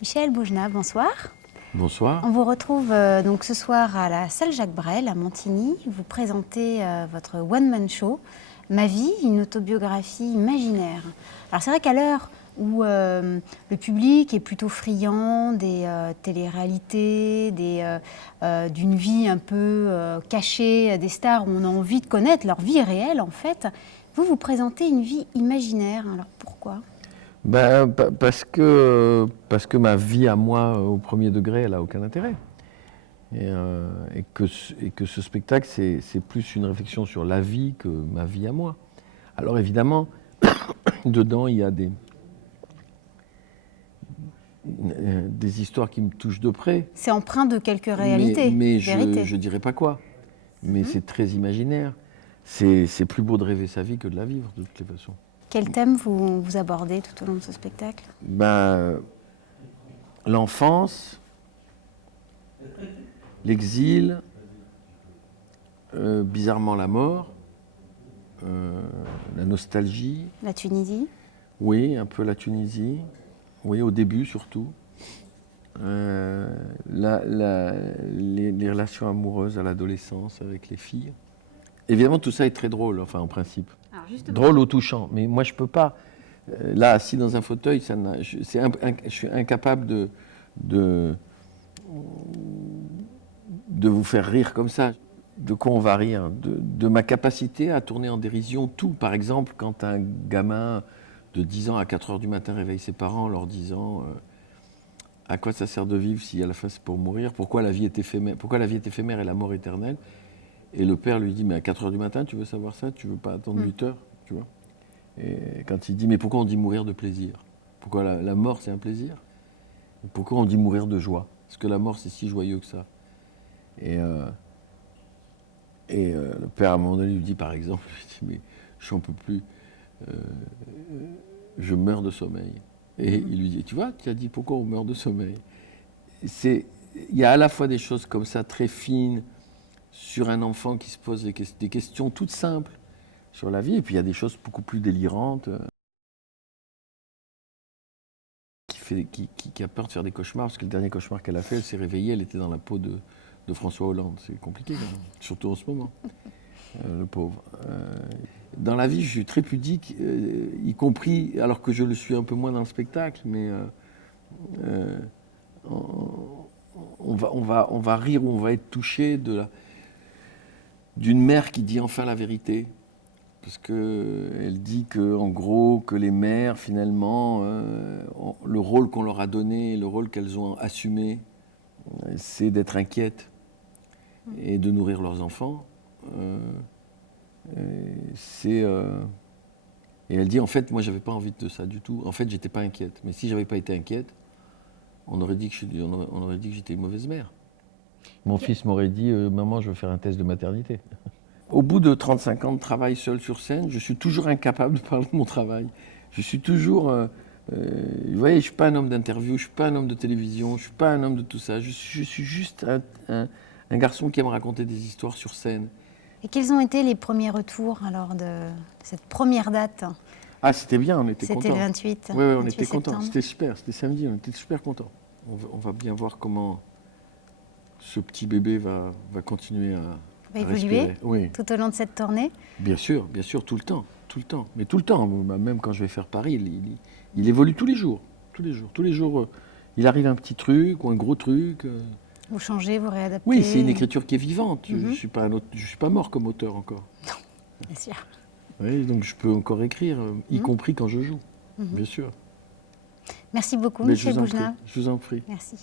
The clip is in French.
Michel Boujna, bonsoir. Bonsoir. On vous retrouve donc ce soir à la salle Jacques Brel à Montigny. Vous présentez votre one-man show, Ma vie, une autobiographie imaginaire. Alors c'est vrai qu'à l'heure où le public est plutôt friand des téléréalités, d'une vie un peu cachée des stars où on a envie de connaître leur vie réelle en fait, vous présentez une vie imaginaire. Alors pourquoi ? Parce que ma vie à moi, au premier degré, elle n'a aucun intérêt. Et que ce spectacle, c'est plus une réflexion sur la vie que ma vie à moi. Alors évidemment, dedans, il y a des histoires qui me touchent de près. C'est empreint de quelques réalités, mais vérités. je ne dirais pas quoi. Mais c'est très imaginaire. C'est plus beau de rêver sa vie que de la vivre, de toutes les façons. Quel thème vous abordez tout au long de ce spectacle ? L'enfance, l'exil, bizarrement la mort, la nostalgie. La Tunisie ? Oui, un peu la Tunisie. Oui, au début surtout. Les relations amoureuses à l'adolescence avec les filles. Évidemment, tout ça est très drôle, enfin en principe. Drôle ou touchant, mais moi je peux pas. Là, assis dans un fauteuil, je suis incapable de vous faire rire comme ça. De quoi on va rire ? De ma capacité à tourner en dérision tout. Par exemple, quand un gamin de 10 ans à 4 heures du matin réveille ses parents en leur disant à quoi ça sert de vivre si à la fin c'est pour mourir ? Pourquoi la vie est éphémère et la mort éternelle ? Et le père lui dit, mais à 4 heures du matin, tu veux savoir ça ? Tu veux pas attendre 8 heures, tu vois ? Et quand il dit, mais pourquoi on dit mourir de plaisir ? Pourquoi la mort, c'est un plaisir ? Et pourquoi on dit mourir de joie ? Est-ce que la mort, c'est si joyeux que ça ? Et le père, à un moment donné, lui dit, par exemple, mais j'en peux plus, je meurs de sommeil. Et il lui dit, tu vois, tu as dit, pourquoi on meurt de sommeil ? Il y a à la fois des choses comme ça, très fines, sur un enfant qui se pose des questions toutes simples sur la vie, et puis il y a des choses beaucoup plus délirantes, qui a peur de faire des cauchemars, parce que le dernier cauchemar qu'elle a fait, elle s'est réveillée, elle était dans la peau de François Hollande. C'est compliqué, quand même, surtout en ce moment, le pauvre. Dans la vie, je suis très pudique, y compris, alors que je le suis un peu moins dans le spectacle, mais on va rire ou on va être touché d'une mère qui dit enfin la vérité. Parce qu'elle dit en gros, que les mères, finalement, le rôle qu'on leur a donné, le rôle qu'elles ont assumé, c'est d'être inquiètes et de nourrir leurs enfants. Et elle dit, en fait, moi, j'avais pas envie de ça du tout. En fait, j'étais pas inquiète. Mais si j'avais pas été inquiète, on aurait dit que j'étais une mauvaise mère. Mon fils m'aurait dit, maman, je veux faire un test de maternité. Au bout de 35 ans de travail seul sur scène, je suis toujours incapable de parler de mon travail. Je suis toujours... vous voyez, je ne suis pas un homme d'interview, je ne suis pas un homme de télévision, je ne suis pas un homme de tout ça. Je suis juste un garçon qui aime raconter des histoires sur scène. Et quels ont été les premiers retours alors de cette première date ? Ah, c'était bien, on était contents. C'était le 28 Oui, on 28 était contents. septembre. C'était super, c'était samedi, on était super contents. On va bien voir comment ce petit bébé va continuer à évoluer oui. Tout au long de cette tournée ? Bien sûr, tout le temps. Mais tout le temps, même quand je vais faire Paris, il évolue tous les jours. Tous les jours, il arrive un petit truc ou un gros truc. Vous changez, vous réadaptez ? Oui, c'est une écriture qui est vivante. Je ne suis pas mort comme auteur encore. Non, bien sûr. Oui, donc je peux encore écrire, y compris quand je joue, bien sûr. Merci beaucoup, Mais Michel Boujna. je vous en prie. Merci.